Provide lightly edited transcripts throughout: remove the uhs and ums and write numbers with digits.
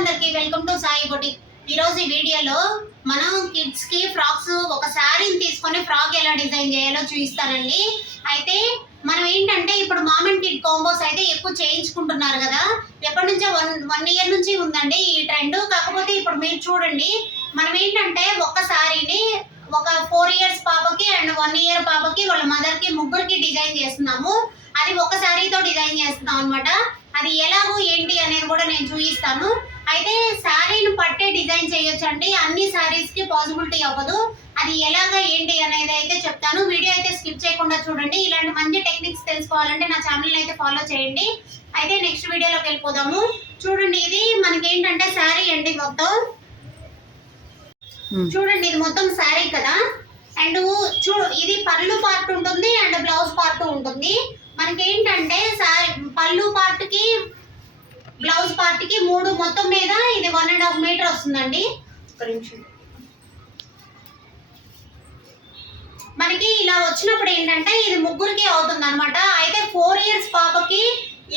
అందరికి welcome to Sai boutique. ఈ రోజు ఈ వీడియోలో మనం కిడ్స్ కి ఫ్రాక్స్ ఒక శారీని తీసుకొని ఫ్రాక్ ఎలా డిజైన్ చేయాలో చూపిస్తానండి. అయితే మనం ఏంటంటే ఇప్పుడు మామ్ అండ్ కిడ్ కాంబోస్ అయితే ఎక్కువ చేయించుకుంటున్నారు కదా. ఎప్పటి నుంచో వన్ ఇయర్ నుంచి ఉందండి ఈ ట్రెండ్. కాకపోతే ఇప్పుడు మీరు చూడండి, మనం ఏంటంటే ఒక్క శారీని ఒక 4 ఇయర్స్ పాపకి అండ్ 1 ఇయర్ పాపకి వాళ్ళ మదర్ కి ముగ్గురికి డిజైన్ చేస్తున్నాము. అది ఒక శారీతో డిజైన్ చేస్తున్నాం అనమాట. అది ఎలాగో ఏంటి అనేది కూడా నేను చూపిస్తాను. అయితే శారీని పట్టే డిజైన్ చేయొచ్చండి, అన్ని శారీస్ కి పాసిబిలిటీ అవ్వదు. అది ఎలాగా ఏంటి అనేది అయితే చెప్తాను. వీడియో అయితే స్కిప్ చేయకుండా చూడండి. ఇలాంటి మంచి టెక్నిక్స్ తెలుసుకోవాలంటే నా ఛానల్ అయితే ఫాలో చేయండి. అయితే నెక్స్ట్ వీడియోలోకి వెళ్ళిపోదాము. చూడండి, ఇది మనకి ఏంటంటే శారీ అండి. మొత్తం చూడండి, ఇది మొత్తం శారీ కదా. అండ్ ఇది పళ్ళు పార్ట్ ఉంటుంది అండ్ బ్లౌజ్ పార్ట్ ఉంటుంది. మనకి ఏంటంటే పళ్ళు పార్ట్ కి బ్లౌజ్ పార్ట్ కి 3 మొత్తం మీద ఇది 1.5 మీటర్ వస్తుందండి. మనకి ఇలా వచ్చినప్పుడు ఏంటంటే ఇది ముగ్గురికి అవుతుంది అనమాట. అయితే 4 ఇయర్స్ పాపకి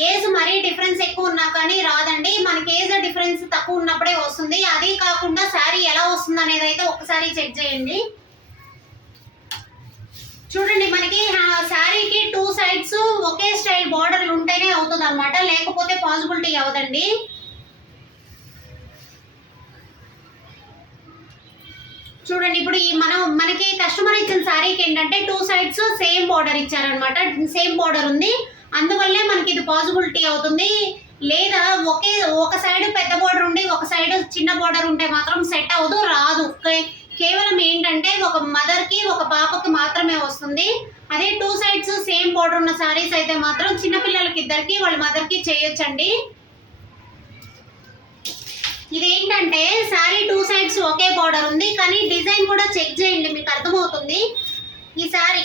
ఏజ్ మరీ డిఫరెన్స్ ఎక్కువ ఉన్నా కానీ రాదండి. మనకి ఏజ్ డిఫరెన్స్ తక్కువ ఉన్నప్పుడే వస్తుంది. అది కాకుండా శారీ ఎలా వస్తుంది అనేది అయితే ఒకసారి చెక్ చేయండి. చూడండి, మనకి శారీకి 2 సైడ్స్ ఒకే స్టైల్ బార్డర్లు ఉంటేనే అవుతుంది అనమాట, లేకపోతే పాసిబిలిటీ అవ్వదండి. చూడండి, ఇప్పుడు ఈ మనకి కస్టమర్ ఇచ్చిన శారీకి ఏంటంటే 2 సైడ్స్ సేమ్ బార్డర్ ఇచ్చారనమాట. సేమ్ బార్డర్ ఉంది, అందువల్లే మనకి ఇది పాసిబిలిటీ అవుతుంది. లేదా ఒక సైడ్ పెద్ద బార్డర్ ఉండి ఒక సైడ్ చిన్న బార్డర్ ఉంటే మాత్రం సెట్ అవ్వదు, రాదు. కేవలం ఏంటంటే ఒక మదర్ కి ఒక పాపకి మాత్రమే వస్తుంది. అదే 2 సైడ్స్ సేమ్ బార్డర్ ఉన్న సారీస్ అయితే మాత్రం చిన్న పిల్లలకి ఇద్దరికి వాళ్ళ మదర్ కి చేయొచ్చండి. ఇదేంటంటే శారీ 2 సైడ్స్ ఒకే బార్డర్ ఉంది, కానీ డిజైన్ కూడా చెక్ చేయండి, మీకు అర్థమవుతుంది. ఈ శారీ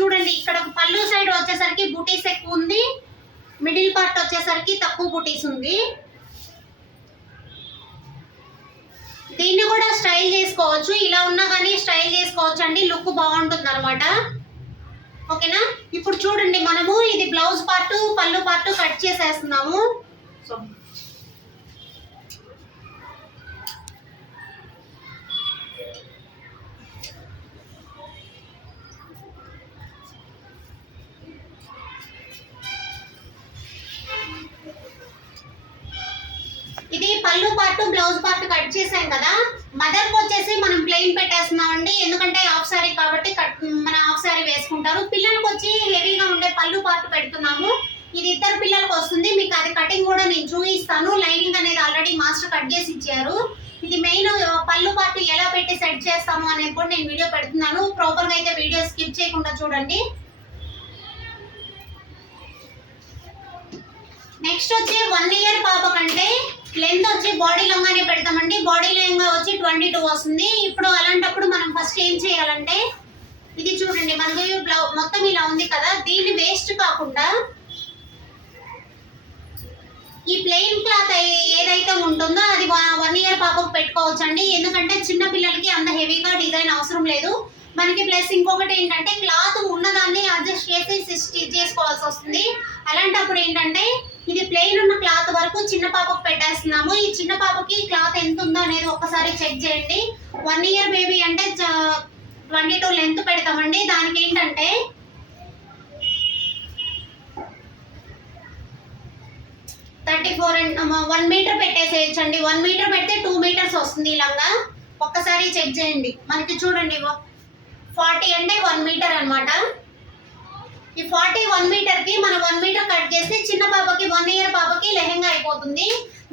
చూడండి, ఇక్కడ పళ్ళు సైడ్ వచ్చేసరికి బుటీస్ ఎక్కువ ఉంది, మిడిల్ పార్ట్ వచ్చేసరికి తక్కువ బుటీస్ ఉంది. దీన్ని కూడా స్టైల్ చేసుకోవచ్చు, ఇలా ఉన్నా కానీ స్టైల్ చేసుకోవచ్చు అండి, లుక్ బాగుంటుంది అనమాట. ఓకేనా. ఇప్పుడు చూడండి, మనము ఇది బ్లౌజ్ పార్ట్ పళ్ళు పార్ట్ కట్ చేసేస్తున్నాము. ఇది పళ్ళు పార్ట్ బ్లౌజ్ పార్ట్ కట్ చేసాం కదా. మదర్ కి వచ్చేసి మనం ప్లెయిన్ పెట్టేస్తున్నాం అండి, ఎందుకంటే హాఫ్ సారీ కాబట్టి మన హాఫ్ సారీ వేసుకుంటారు. పిల్లలకి వచ్చి హెవీగా ఉండే పళ్ళు పార్ట్ పెడుతున్నాము. ఇది 2 పిల్లలకు వస్తుంది. మీకు అది కటింగ్ కూడా నేను చూపిస్తాను. లైనింగ్ అనేది ఆల్రెడీ మాస్టర్ కట్ చేసి ఇచ్చారు. ఇది మెయిన్ పళ్ళు పార్ట్ ఎలా పెట్టి సెట్ చేస్తాము అనేది కూడా నేను వీడియో పెడుతున్నాను. ప్రాపర్ గా అయితే వీడియో స్కిప్ చేయకుండా చూడండి. నెక్స్ట్ వచ్చి 1 ఇయర్ పాప కంటే లెంత్ వచ్చి బాడీ లెంగానే పెడతామండి. బాడీ లెంగా వచ్చి 22 వస్తుంది. ఇప్పుడు అలాంటప్పుడు మనం ఫస్ట్ ఏం చేయాలంటే, ఇది చూడండి, మనకి మొత్తం ఇలా ఉంది కదా, దీన్ని వేస్ట్ కాకుండా ఈ ప్లెయిన్ క్లాత్ ఏదైతే ఉంటుందో అది 1 ఇయర్ పాపకు పెట్టుకోవచ్చు అండి. ఎందుకంటే చిన్న పిల్లలకి అంత హెవీగా డిజైన్ అవసరం లేదు మనకి. ప్లస్ ఇంకొకటి ఏంటంటే క్లాత్ ఉన్నదాన్ని అడ్జస్ట్ చేసి స్టిచ్ చేసుకోవాల్సి వస్తుంది. అలాంటప్పుడు ఏంటంటే ఇది ప్లెయిన్ ఉన్న క్లాత్ వరకు చిన్న పాపకు పెట్టేస్తున్నాము. ఈ చిన్న పాపకి క్లాత్ ఎంత ఉందో అనేది ఒకసారి చెక్ చేయండి. 1 ఇయర్ బేబీ అంటే 22 లెంత్ పెడతామండి. దానికి ఏంటంటే 34 అండ్ 1 మీటర్ పెట్టేసేయచ్చండి. 1 మీటర్ పెడితే 2 మీటర్స్ వస్తుంది ఇలాగా. ఒక్కసారి చెక్ చేయండి. మనకి చూడండి 40 అంటే 1 మీటర్ అనమాట. ఈ 41 మీటర్ కి మనం 1 మీటర్ కట్ చేస్తే చిన్న పాపకి 1 ఇయర్ పాపకి లెహెంగా అయిపోతుంది.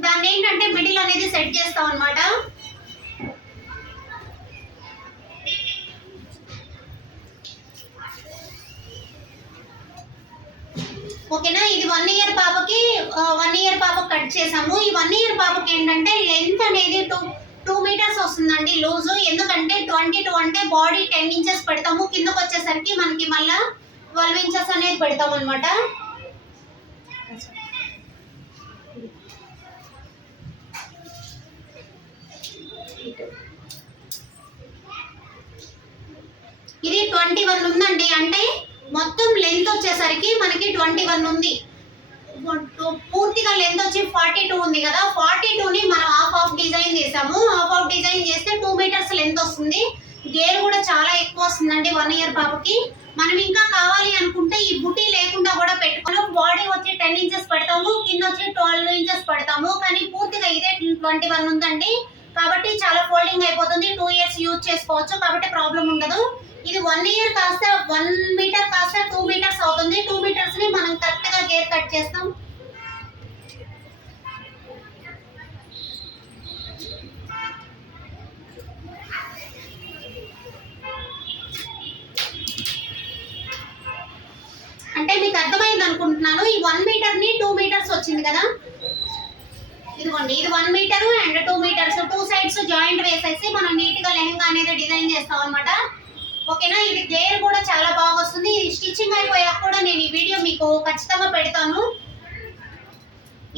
దాన్ని ఏంటంటే మిడిల్ అనేది సెట్ చేస్తాం అనమాట. ఓకేనా. ఇది 1 ఇయర్ పాపకి 1 ఇయర్ పాపకి కట్ చేసాము. ఈ 1 ఇయర్ పాపకి ఏంటంటే లెంత్ అనేది 2 మీటర్స్ వస్తుందండి లూజు. ఎందుకంటే 22 అంటే బాడీ 10 ఇంచెస్ పెడతాము, కిందకు వచ్చేసరికి మనకి మళ్ళా 12 ఇంచెస్ అనేది పెడతాం అనమాట. ఇది 21 ఉందండి. అంటే మొత్తం లెంత్ వచ్చేసరికి మనకి 21 ఉంది. పూర్తిగా లెంత్ వచ్చి 42 ఉంది కదా. 42ని మనం లెంత్ వస్తుంది. గేర్ కూడా చాలా ఎక్కువ వస్తుందండి 1 ఇయర్ పాపకి. మనం ఇంకా కావాలి అనుకుంటే ఈ బుటీ లేకుండా కూడా పెట్టుకోవాలి. బాడీ వచ్చి 10 ఇంచెస్ పెడతాము, కింద వచ్చి 12 ఇంచెస్ పెడతాము. కానీ పూర్తిగా ఇదే 21 ఉందండి. కాబట్టి చాలా ఫోల్డింగ్ అయిపోతుంది. 2 ఇయర్స్ యూజ్ చేసుకోవచ్చు, కాబట్టి ప్రాబ్లం ఉండదు. ఇది 1 ఇయర్ కాస్త 1 మీటర్ కాస్త 2 మీటర్స్ అవుతుంది. 2 మీటర్స్ ని మనం కరెక్ట్ గా గేర్ కట్ చేస్తాం. అంటే మీకు అర్థమైంది అనుకుంటున్నాను. ఈ 1 మీటర్ ని 2 మీటర్స్ వచ్చింది కదా, ఇదిగోండి. ఇది 1 metre and 2 metres 2 sides joint వేసేసి మనం నీట్ గా లెహంగా అనేది డిజైన్ చేస్తాం అనమాట. ఓకేనా. ఇది గేర్ కూడా చాలా బాగా వస్తుంది. ఇది స్టిచ్చింగ్ అయిపోయాక కూడా నేను ఈ వీడియో మీకు ఖచ్చితంగా పెడతాను.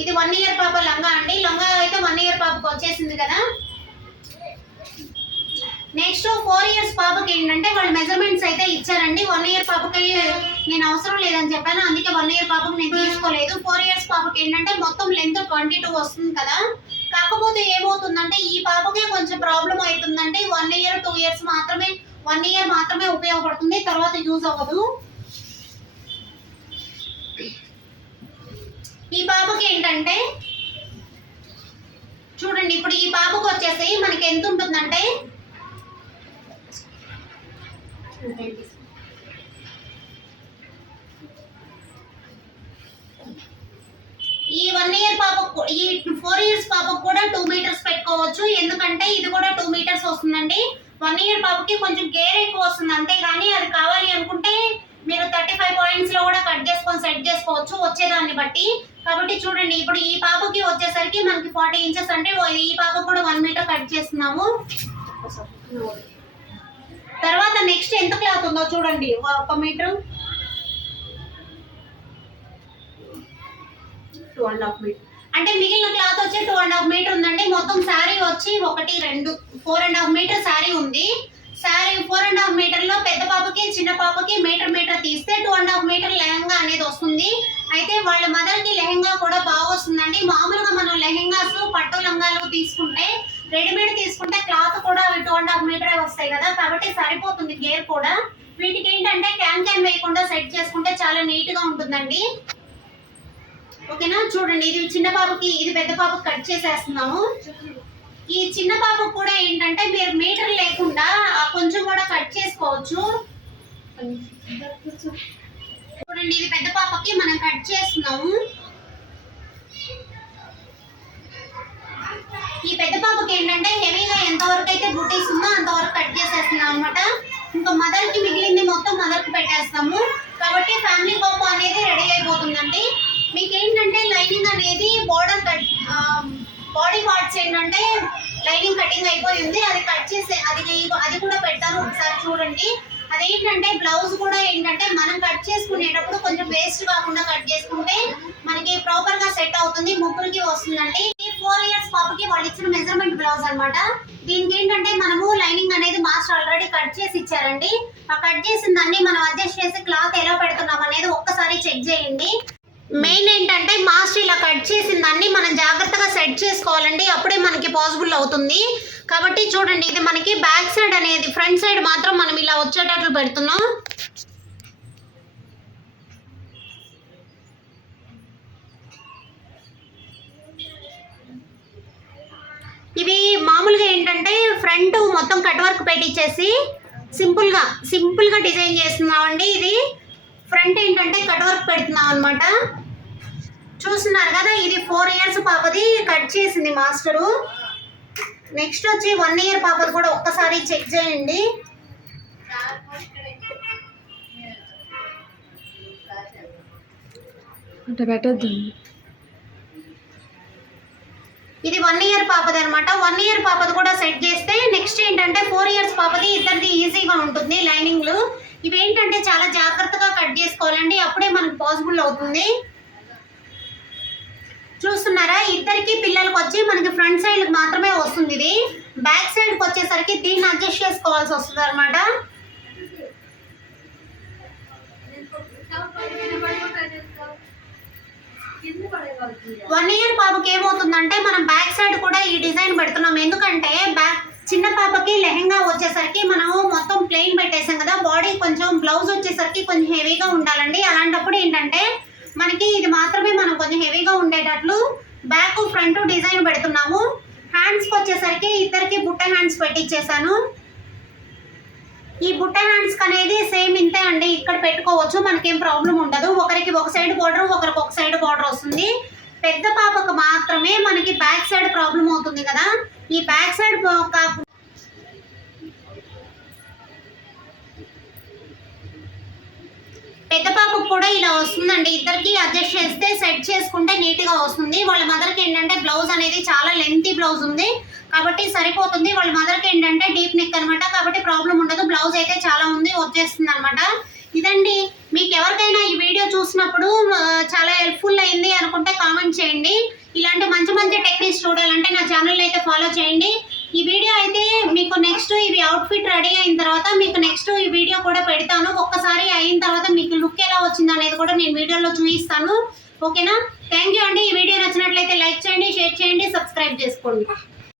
ఇది 1 ఇయర్ పాప లంగా అండి. లంగా అయితే 1 ఇయర్ పాపకు వచ్చేసింది కదా. నెక్స్ట్ 4 ఇయర్స్ పాపకి ఏంటంటే వాళ్ళు మెజర్మెంట్స్ అయితే ఇచ్చారండి. 1 ఇయర్ పాపకి నేను అవసరం లేదని చెప్పాను, అందుకే 1 ఇయర్ పాపకి నేను తీసుకోలేదు. 4 ఇయర్స్ పాపకి ఏంటంటే మొత్తం లెంత్ 22 వస్తుంది కదా. కాకపోతే ఏమవుతుందంటే ఈ పాపకే కొంచెం ప్రాబ్లం అవుతుందంటే 1 ఇయర్ 2 ఇయర్స్ మాత్రమే, 1 ఇయర్ మాత్రమే ఉపయోగపడుతుంది, తర్వాత యూజ్ అవ్వదు. ఈ పాపకి ఏంటంటే చూడండి, ఇప్పుడు ఈ పాపకు వచ్చేసి మనకి ఎంత ఉంటుందంటే ఈ 1 ఇయర్ పాపకు, ఈ 4 ఇయర్స్ పాపకు కూడా 2 మీటర్స్ పెట్టుకోవచ్చు. ఎందుకంటే ఇది కూడా 2 మీటర్స్ వస్తుందండి. 1 ఇయర్ పాపకి కొంచెం గేర్ ఎక్కువ వస్తుంది అంతేగాని అది కావాలి అనుకుంటే మీరు 35 పాయింట్స్ లో కూడా కట్ చేసుకొని సెట్ చేసుకోవచ్చు వచ్చేదాన్ని బట్టి. కాబట్టి చూడండి, ఇప్పుడు ఈ పాపకి వచ్చేసరికి మనకి 40 ఇంచెస్ అంటే ఈ పాపకు కూడా 1 మీటర్ కట్ చేస్తున్నాము. తర్వాత నెక్స్ట్ ఎంత క్లాత్ ఉందో చూడండి. 1 మీటర్ 2.5 మీటర్ అంటే మిగిలిన క్లాత్ వచ్చి 2.5 మీటర్ ఉందండి. మొత్తం శారీ వచ్చి 1 2 4.5 మీటర్ శారీ ఉంది. శారీ 4.5 మీటర్ లో పెద్ద పాపకి చిన్న పాపకి మీటర్ తీస్తే 2.5 మీటర్ లెహంగా అనేది వస్తుంది. అయితే వాళ్ళ మదర్ కి లెహంగా కూడా బాగా వస్తుందండి. మామూలుగా మనం లెహంగాస్ పట్టు లంగాలు తీసుకుంటే రెడీమేడ్ తీసుకుంటే క్లాత్ కూడా 2.5 మీటరే వస్తాయి కదా, కాబట్టి సరిపోతుంది గేర్ కూడా. వీటికి ఏంటంటే క్యాన్ వేయకుండా సెట్ చేసుకుంటే చాలా నీట్ గా ఉంటుందండి. ఓకేనా. చూడండి, ఇది చిన్న పాపకి, ఇది పెద్ద పాపకి కట్ చేసేస్తున్నాము. ఈ చిన్న పాపకు కూడా ఏంటంటే మీరు మీటర్ లేకుండా కొంచెం కూడా కట్ చేసుకోవచ్చు. చూడండి, ఇది పెద్ద పాపకి మనం కట్ చేస్తున్నాము. ఈ పెద్ద పాపకి ఏంటంటే హెవీగా ఎంతవరకు అయితే బుటీస్ ఉందో అంతవరకు కట్ చేసేస్తున్నాం అనమాట. ఇంకా మదర్ కి మిగిలింది మొత్తం మదర్ కి పెట్టేస్తాము. కాబట్టి ఫ్యామిలీ కోప అనేది రెడీ అయిపోతుందండి. మీకు ఏంటంటే లైనింగ్ అనేది బోర్డర్ కట్, బాడీ పార్ట్స్ ఏంటంటే లైనింగ్ కటింగ్ అయిపోయింది, అది కట్ చేసే అది కూడా పెడతాను ఒకసారి చూడండి. అదేంటంటే బ్లౌజ్ కూడా ఏంటంటే మనం కట్ చేసుకునేటప్పుడు కొంచెం వేస్ట్ కాకుండా కట్ చేసుకుంటే మనకి ప్రాపర్ గా సెట్ అవుతుంది, ముగ్గురికి వస్తుందండి. 4 ఇయర్స్ పాపకి వాళ్ళు ఇచ్చిన మెజర్మెంట్ బ్లౌజ్ అనమాట. దీనికి ఏంటంటే మనము లైనింగ్ అనేది మాస్టర్ ఆల్రెడీ కట్ చేసి ఇచ్చారండి. ఆ కట్ చేసిన దాన్ని మనం అడ్జస్ట్ చేసి క్లాత్ ఎలా పెడుతున్నాం అనేది ఒక్కసారి చెక్ చేయండి. మెయిన్ ఏంటంటే మాస్టర్ ఇలా కట్ చేసిన దాన్ని మనం జాగ్రత్తగా సెట్ చేసుకోవాలండి, అప్పుడే మనకి పాసిబుల్ అవుతుంది. కాబట్టి చూడండి, ఇది మనకి బ్యాక్ సైడ్ అనేది, ఫ్రంట్ సైడ్ మాత్రం మనం ఇలా వచ్చేటట్లు పెడుతున్నాం. ఇవి మామూలుగా ఏంటంటే ఫ్రంట్ మొత్తం కట్ వర్క్ పెట్టించేసి సింపుల్ గా డిజైన్ చేస్తున్నామండి. ఇది ఫ్రంట్ ఏంటంటే కట్ వర్క్ పెడుతున్నాం అనమాట. చూస్తున్నారు కదా, ఇది 4 ఇయర్స్ పాపది కట్ చేసింది మాస్టరు. నెక్స్ట్ వచ్చి 1 ఇయర్ పాపది కూడా ఒక్కసారి చెక్ చేయండి. ఇది 1 ఇయర్ పాపది అనమాట. 1 ఇయర్ పాపది కూడా సెట్ చేస్తే నెక్స్ట్ ఏంటంటే 4 ఇయర్స్ పాపది ఇద్దరిది ఈజీగా ఉంటుంది. లైనింగ్లు ఇవేంటంటే చాలా జాగ్రత్తగా కట్ చేసుకోవాలండి, అప్పుడే మనకు పాసిబుల్ అవుతుంది. చూస్తున్నారా, ఇద్దరికి పిల్లలకు వచ్చి మనకి ఫ్రంట్ సైడ్ మాత్రమే వస్తుంది. ఇది బ్యాక్ సైడ్కి వచ్చేసరికి దీన్ని అడ్జస్ట్ చేసుకోవాల్సి వస్తుంది అనమాట. 1 ఇయర్ పాపకి ఏమవుతుందంటే మనం బ్యాక్ సైడ్ కూడా ఈ డిజైన్ పెడుతున్నాం. ఎందుకంటే చిన్న పాపకి లెహంగా వచ్చేసరికి మనం మొత్తం ప్లెయిన్ పెట్టేసాం కదా, బాడీ కొంచెం బ్లౌజ్ వచ్చేసరికి కొంచెం హెవీగా ఉండాలండి. అలాంటప్పుడు ఏంటంటే మనకి ఇది మాత్రమే మనం కొంచెం హెవీగా ఉండేటట్లు బ్యాక్ ఫ్రంట్ డిజైన్ పెడుతున్నాము. హ్యాండ్స్కి వచ్చేసరికి ఇద్దరికి బుట్ట హ్యాండ్స్ పెట్టించేసాను. ఈ బుట్ట హ్యాండ్స్కి అనేది సేమ్ ఇంతే అండి, ఇక్కడ పెట్టుకోవచ్చు, మనకేం ప్రాబ్లం ఉండదు. ఒకరికి ఒక సైడ్ బార్డర్, ఒకరికి ఒక సైడ్ బార్డర్ వస్తుంది. పెద్ద పాపకు మాత్రమే మనకి బ్యాక్ సైడ్ ప్రాబ్లం అవుతుంది కదా, ఈ బ్యాక్ సైడ్ పెద్ద పాపకు కూడా ఇలా వస్తుందండి. ఇద్దరికి అడ్జస్ట్ చేస్తే సెట్ చేసుకుంటే నీట్గా వస్తుంది. వాళ్ళ మదర్కి ఏంటంటే బ్లౌజ్ అనేది చాలా లెంతీ బ్లౌజ్ ఉంది కాబట్టి సరిపోతుంది. వాళ్ళ మదర్కి ఏంటంటే డీప్ నెక్ అనమాట, కాబట్టి ప్రాబ్లం ఉండదు. బ్లౌజ్ అయితే చాలా ఉంది, వచ్చేస్తుంది అనమాట. ఇదండి, మీకు ఎవరికైనా ఈ వీడియో చూసినప్పుడు చాలా హెల్ప్ఫుల్ అయింది అనుకుంటే కామెంట్ చేయండి. ఇలాంటి మంచి మంచి టెక్నిక్స్ చూడాలంటే నా ఛానల్ అయితే ఫాలో చేయండి. ఈ వీడియో అయితే మీకు నెక్స్ట్ ఇవి అవుట్ఫిట్ రెడీ అయిన తర్వాత మీకు నెక్స్ట్ ఈ వీడియో కూడా పెడతాను. ఒక్కసారి అయిన తర్వాత మీకు లుక్ ఎలా వచ్చింది అనేది కూడా నేను వీడియోలో చూపిస్తాను. ఓకేనా? థ్యాంక్ యూ అండి. ఈ వీడియో నచ్చినట్లయితే లైక్ చేయండి, షేర్ చేయండి, సబ్స్క్రైబ్ చేసుకోండి.